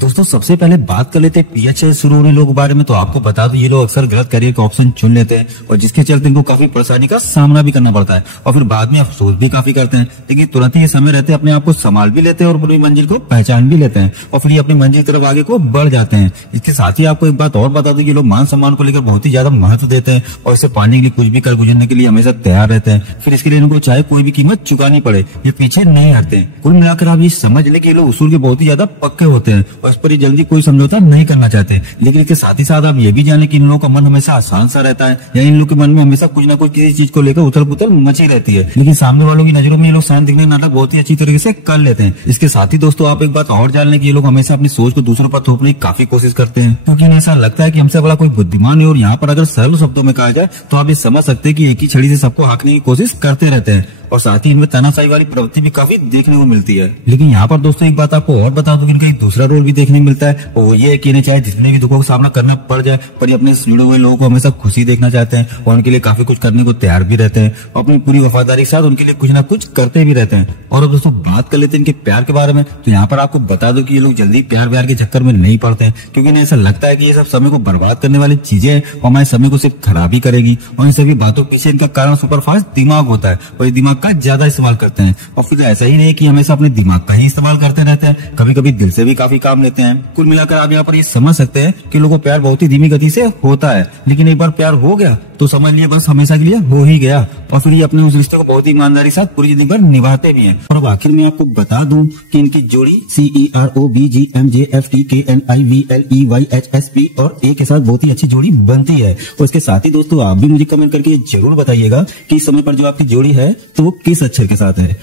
दोस्तों सबसे पहले बात कर लेते हैं पीएच से शुरू होने लोगों के बारे में। तो आपको बता दो ये लोग अक्सर गलत करियर का ऑप्शन चुन लेते हैं और जिसके चलते इनको काफी परेशानी का सामना भी करना पड़ता है और फिर बाद में अफसोस भी काफी करते हैं। लेकिन तुरंत ही ये समय रहते अपने आप को संभाल भी लेते हैं और अपनी मंजिल को पहचान भी लेते हैं और फिर ये अपनी मंजिल की तरफ आगे को बढ़ जाते हैं। इसके साथ ही आपको एक बात और बता दो, ये लोग मान सम्मान को लेकर बहुत ही ज्यादा महत्व देते हैं और इसे पाने के लिए कुछ भी कर गुजरने के लिए हमेशा तैयार रहते हैं। फिर इसके लिए इनको चाहे कोई भी कीमत चुकानी पड़े ये पीछे नहीं हटते। कुल मिलाकर आप ये समझ ले कि ये लोग उसूल के बहुत ही ज्यादा पक्के होते हैं और इस पर जल्दी कोई समझौता नहीं करना चाहते। लेकिन इसके साथ ही साथ आप ये भी जाने कि इन लोगों का मन हमेशा आसान सा रहता है या इन लोगों के मन में हमेशा कुछ ना कुछ किसी चीज को लेकर उथल पुथल मची रहती है। लेकिन सामने वालों की नजरों में ये लोग शांत दिखने का नाटक बहुत ही अच्छी तरीके से कर लेते हैं। इसके साथ ही दोस्तों आप एक बात और जान लें कि ये लोग हमेशा अपनी सोच को दूसरों पर थोपने की काफी कोशिश करते हैं क्योंकि इन्हें ऐसा लगता है कि हमसे बड़ा कोई बुद्धिमान है। और यहाँ पर अगर सरल शब्दों में कहा जाए तो आप ये समझ सकते हैं कि एक ही छड़ी से सबको हाँकने की कोशिश करते रहते हैं और साथ ही इनमें तानाशाही वाली प्रवृत्ति भी काफी देखने को मिलती है। लेकिन यहाँ पर दोस्तों एक बात आपको और बता दूं कि इनका एक दूसरा रोल भी देखने को मिलता है और वो ये है कि इन्हें चाहे जितने भी दुखों का सामना करना पड़ जाए पर ये अपने जुड़े हुए लोगों को हमेशा खुशी देखना चाहते हैं और उनके लिए काफी कुछ करने को तैयार भी रहते हैं और अपनी पूरी वफादारी के साथ उनके लिए कुछ ना कुछ करते भी रहते हैं। और अब दोस्तों बात कर लेते हैं इनके प्यार के बारे में। तो यहाँ पर आपको बता दो कि ये लोग जल्दी प्यार के चक्कर में नहीं पड़ते हैं क्योंकि इन्हें ऐसा लगता है कि ये सब समय को बर्बाद करने वाली चीजें हैं और हमारे समय को सिर्फ खराब ही करेगी। और इन सभी बातों के पीछे इनका कारण सुपरफास्ट दिमाग होता है और ये दिमाग का ज्यादा इस्तेमाल करते हैं। और फिर ऐसा ही नहीं कि हमेशा अपने दिमाग का ही इस्तेमाल करते रहते हैं, कभी कभी दिल से भी काफी काम लेते हैं। कुल मिलाकर आप यहाँ पर ये समझ सकते हैं कि लोगों को प्यार बहुत ही धीमी गति से होता है लेकिन एक बार प्यार हो गया तो समझ लिए बस हमेशा के लिए हो ही गया और फिर ये अपने उस रिश्ते को बहुत ही ईमानदारी के साथ पूरी जिंदगी भर निभाते भी हैं। और अब आखिर में आपको बता दूं कि इनकी जोड़ी CEROBGMJFTKNIVLEYHSP और ए के साथ बहुत ही अच्छी जोड़ी बनती है। और इसके साथ ही दोस्तों आप भी मुझे कमेंट करके जरूर बताइएगा कि इस समय पर जो आपकी जोड़ी है तो वो किस अक्षर के साथ है।